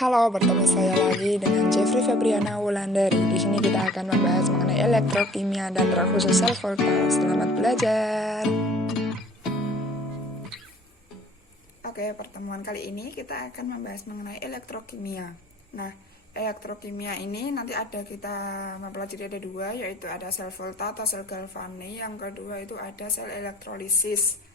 Halo, bertemu saya lagi dengan Jeffrey Febriana Wulandari. Di sini kita akan membahas mengenai elektrokimia dan terkhusus sel volta. Selamat belajar. Oke, pertemuan kali ini kita akan membahas mengenai elektrokimia. Nah, elektrokimia ini nanti kita mempelajari ada dua, yaitu ada sel volta atau sel galvani. Yang kedua itu ada sel elektrolisis.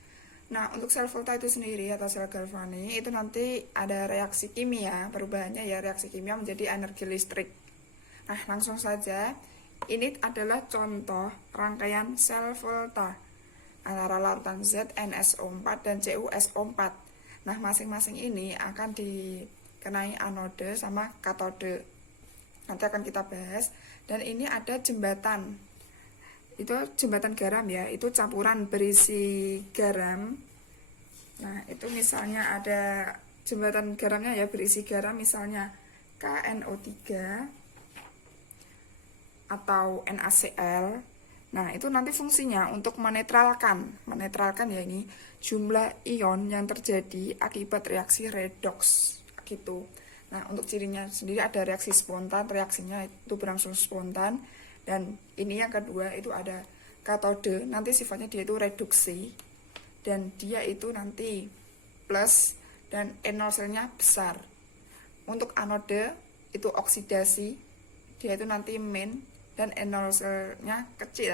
Nah, untuk sel volta itu sendiri atau sel galvani itu nanti ada reaksi kimia, perubahannya ya reaksi kimia menjadi energi listrik. Nah, langsung saja, ini adalah contoh rangkaian sel volta antara larutan Z, NSO4 dan CuSO4. Nah, masing-masing ini akan dikenai anode sama katode. Nanti akan kita bahas. Dan ini ada jembatan. Itu jembatan garam ya, itu campuran berisi garam. Nah, itu misalnya ada jembatan garamnya ya, berisi garam misalnya KNO3 atau NaCl. Nah, itu nanti fungsinya untuk menetralkan ya ini jumlah ion yang terjadi akibat reaksi redoks gitu. Nah, untuk cirinya sendiri ada reaksi spontan, reaksinya itu berlangsung spontan. Dan ini yang kedua itu ada katode, nanti sifatnya dia itu reduksi dan dia itu nanti plus dan N0 selnya besar. Untuk anode itu oksidasi, dia itu nanti min dan N0 selnya kecil.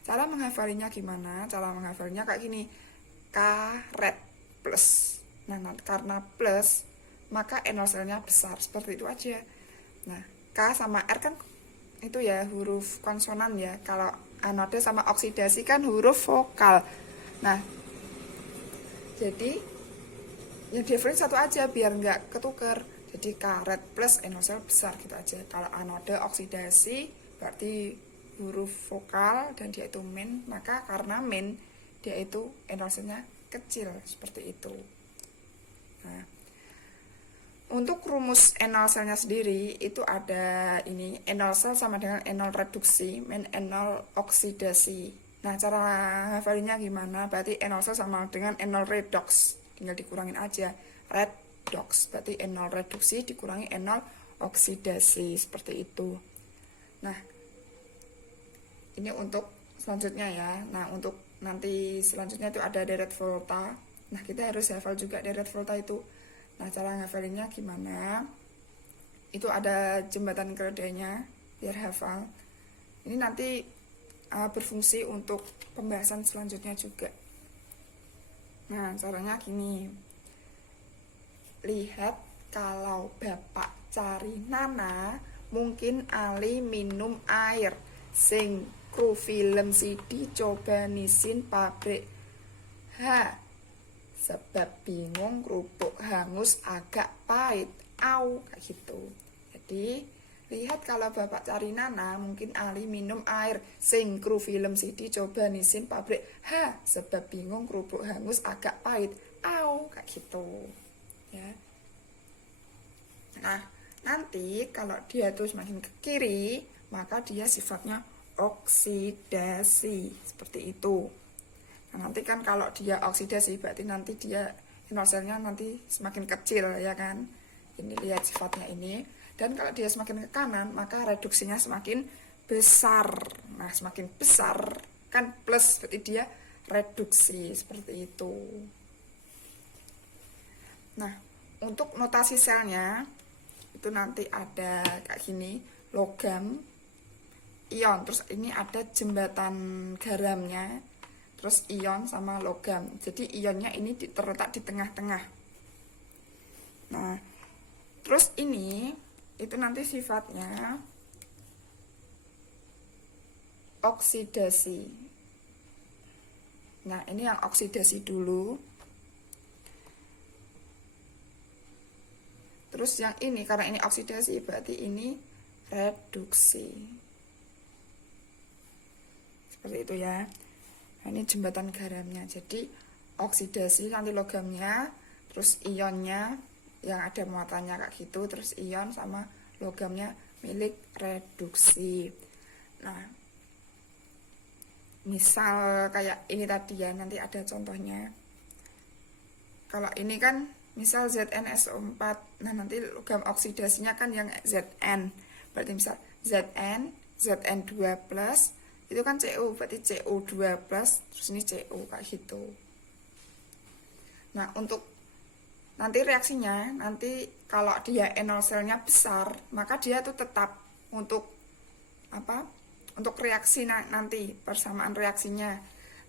Cara menghafalinya gimana? Cara menghafalinya kayak gini, karet plus. Nah, karena plus maka N0 selnya besar, seperti itu aja. Nah, K sama R kan itu ya huruf konsonan ya. Kalau anode sama oksidasi kan huruf vokal. Nah, jadi yang difference satu aja biar nggak ketuker. Jadi karet plus N0 besar gitu aja. Kalau anode oksidasi berarti huruf vokal dan dia itu min, maka karena min dia itu N0 kecil seperti itu. Nah, untuk rumus N0 selnya sendiri itu ada ini, N0 sel sama dengan N0 reduksi min N0 oksidasi. Nah, cara hafalinnya gimana? Berarti N0 sel sama dengan N0 redox, tinggal dikurangin aja. Redox berarti N0 reduksi dikurangi N0 oksidasi, seperti itu. Nah, ini untuk selanjutnya ya. Nah, untuk nanti selanjutnya itu ada deret volta. Nah, kita harus hafal juga deret volta itu. Nah, cara ngafalinnya gimana? Itu ada jembatan keledainya, biar hafal. Ini nanti berfungsi untuk pembahasan selanjutnya juga. Nah, caranya gini. Lihat kalau Bapak cari Nana, mungkin Ali minum air. Sing kru film CD coba nisin pabrik. Sebab bingung kerupuk hangus agak pahit. Au, kayak gitu. Jadi, lihat kalau Bapak cari Nana, mungkin Ali minum air. Sing kru film CD coba nisin pabrik. Sebab bingung kerupuk hangus agak pahit. Au, kayak gitu. Ya. Nah, nanti kalau dia tuh semakin ke kiri, maka dia sifatnya oksidasi. Seperti itu. Nah, nanti kan kalau dia oksidasi berarti nanti dia N0-selnya nanti semakin kecil ya kan. Ini lihat sifatnya ini. Dan kalau dia semakin ke kanan maka reduksinya semakin besar. Nah, semakin besar kan plus berarti dia reduksi, seperti itu. Nah, untuk notasi selnya itu nanti ada kayak gini, logam, ion, terus ini ada jembatan garamnya, terus ion sama logam. Jadi ionnya ini terletak di tengah-tengah. Nah, terus ini itu nanti sifatnya oksidasi. Nah, ini yang oksidasi dulu. Terus yang ini karena ini oksidasi berarti ini reduksi. Seperti itu ya. Nah, ini jembatan garamnya. Jadi oksidasi nanti logamnya, terus ionnya yang ada muatannya kayak gitu, terus ion sama logamnya milik reduksi. Nah, misal kayak ini tadi ya, nanti ada contohnya. Kalau ini kan misal ZnSO4. Nah, nanti logam oksidasinya kan yang Zn. Berarti misal Zn, Zn2+, itu kan Cu, berarti Cu2+, terus ini Cu, kayak gitu. Nah, untuk nanti reaksinya, nanti kalau dia enol selnya besar, maka dia tuh tetap untuk apa? Untuk reaksi nanti persamaan reaksinya.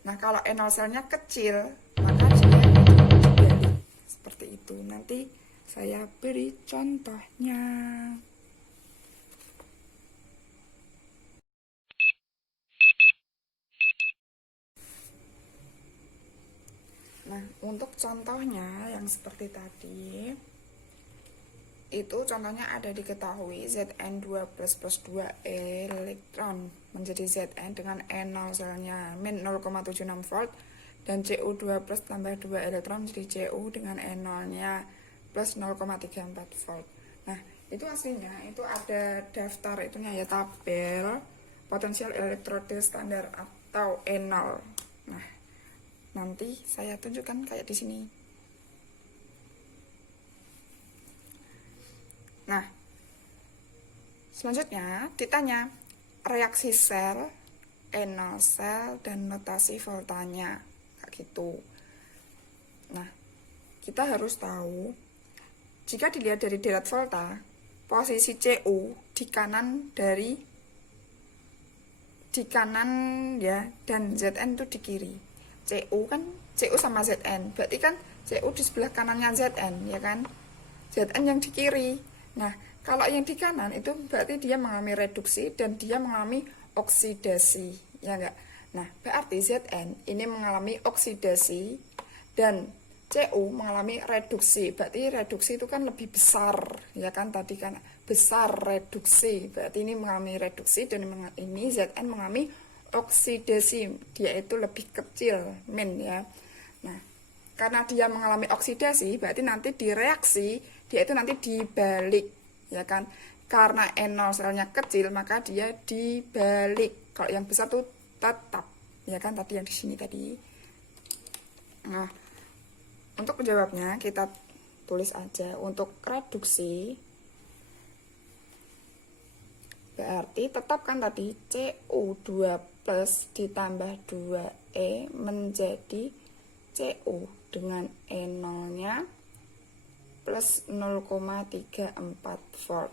Nah, kalau enol selnya kecil, maka dia dibalik. Seperti itu. Nanti saya beri contohnya. Nah, untuk contohnya yang seperti tadi, itu contohnya ada diketahui Zn2 plus 2 elektron menjadi Zn dengan N0 selnya min 0,76 volt, dan Cu2 plus tambah 2 elektron menjadi Cu dengan N0 nya plus 0,34 volt. Nah, itu aslinya itu ada daftar itunya ya, tabel potensial elektrode standar atau N0. Nah, nanti saya tunjukkan kayak di sini. Nah, selanjutnya ditanya reaksi sel, enol sel, dan notasi voltanya, kayak gitu. Nah, kita harus tahu jika dilihat dari derat volta, posisi Cu di kanan ya, dan Zn itu di kiri. Cu sama Zn, berarti kan Cu di sebelah kanannya Zn, ya kan? Zn yang di kiri. Nah, kalau yang di kanan itu berarti dia mengalami reduksi dan dia mengalami oksidasi, ya enggak? Nah, berarti Zn ini mengalami oksidasi dan Cu mengalami reduksi. Berarti reduksi itu kan lebih besar, ya kan? Tadi kan besar reduksi. Berarti ini mengalami reduksi dan ini Zn mengalami oksidasi. Dia itu lebih kecil, min ya. Nah, karena dia mengalami oksidasi, berarti nanti di reaksi dia itu nanti dibalik, ya kan? Karena N0 selnya kecil, maka dia dibalik. Kalau yang besar tuh tetap, ya kan? Tadi yang di sini tadi. Nah, untuk menjawabnya kita tulis aja. Untuk reduksi, berarti tetap kan tadi Cu2 plus ditambah 2E menjadi Cu dengan N0 nya plus 0,34 volt.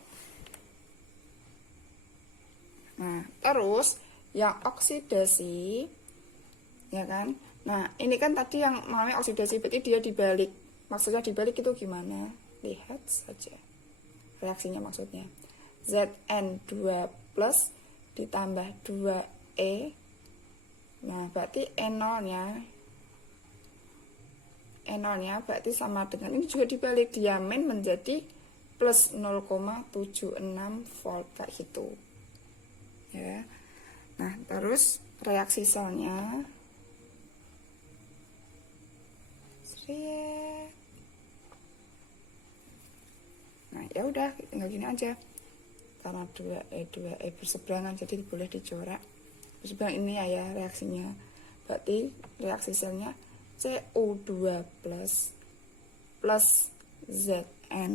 Nah, terus yang oksidasi, ya kan? Nah, ini kan tadi yang mengalami oksidasi, berarti dia dibalik. Maksudnya dibalik itu gimana? Lihat saja reaksinya maksudnya. Zn2 plus ditambah 2E. Nah, berarti N0 nya berarti sama dengan ini juga dibalik, dia min menjadi plus 0,76 volt, kayak gitu ya. Nah, terus reaksi selnya nah ya udah tinggal gini aja, karena 2E berseberangan jadi boleh dicoret berseberangan ini ya reaksinya. Berarti reaksi selnya Cu2 plus Zn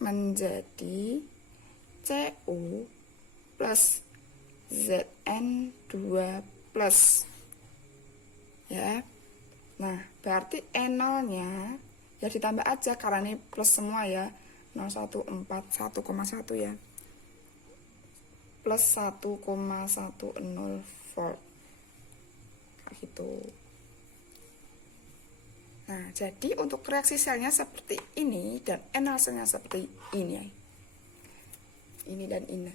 menjadi Cu plus Zn2 plus, ya. Nah, berarti N0 nya ya ditambah aja karena ini plus semua ya, 0,14 1,1 ya, plus 1,10 volt, kayak gitu. Nah, jadi untuk reaksi selnya seperti ini dan N0 selnya seperti ini ya. Ini dan ini.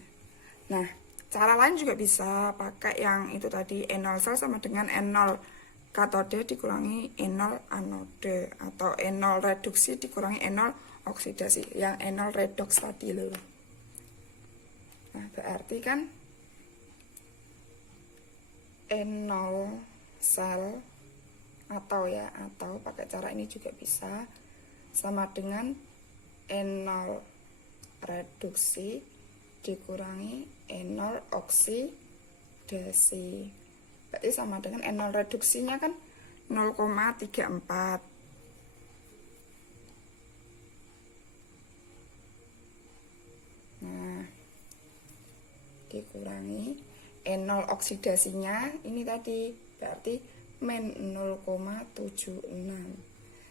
Nah, cara lain juga bisa pakai yang itu tadi, N0 sel sama dengan N0 katode dikurangi N0 anode, atau N0 reduksi dikurangi N0 oksidasi, yang N0 redox tadi loh. Nah, berarti kan N0 sel atau pakai cara ini juga bisa, sama dengan N0 reduksi dikurangi N0 oksidasi. Berarti sama dengan N0 reduksinya kan 0,34. dikurangi E0 oksidasinya ini tadi berarti min 0,76.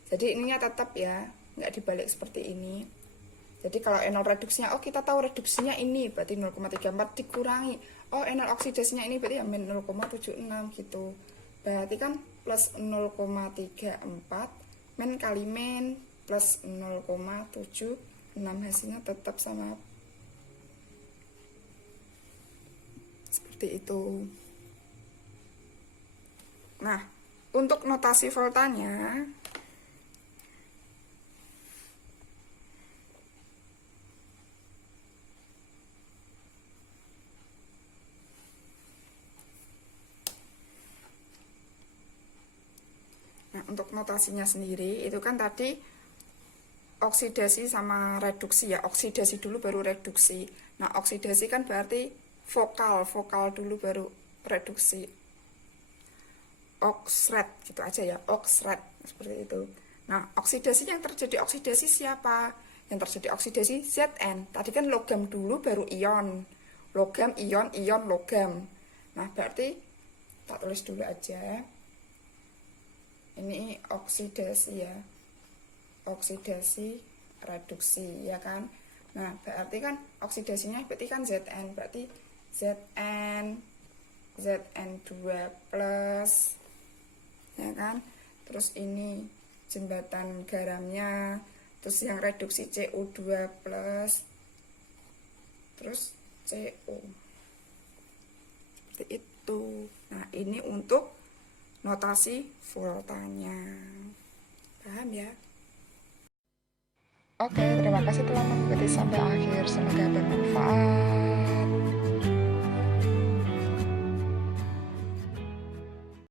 Jadi ininya tetap ya, nggak dibalik seperti ini. Jadi kalau E0 reduksinya, oh kita tahu reduksinya ini berarti 0,34 dikurangi, oh E0 oksidasinya ini berarti ya min 0,76 gitu. Berarti kan plus 0,34 min kali min plus 0,76, hasilnya tetap sama seperti itu. Nah, untuk notasi voltanya untuk notasinya sendiri itu kan tadi oksidasi sama reduksi ya, oksidasi dulu baru reduksi. Nah, oksidasi kan berarti vokal dulu baru reduksi. Oxred gitu aja ya, oxred seperti itu. Nah, oksidasi yang terjadi oksidasi siapa? Yang terjadi oksidasi Zn. Tadi kan logam dulu baru ion. Logam, ion, ion, logam. Nah, berarti tak tulis dulu aja. Ini oksidasi ya, oksidasi reduksi ya kan. Nah, berarti kan oksidasinya berarti kan Zn, berarti Zn2 plus ya kan. Terus ini jembatan garamnya, terus yang reduksi CO2 plus, terus CO seperti itu. Nah, ini untuk notasi voltanya. Paham ya? Oke, terima kasih telah mengikuti sampai akhir. Semoga bermanfaat.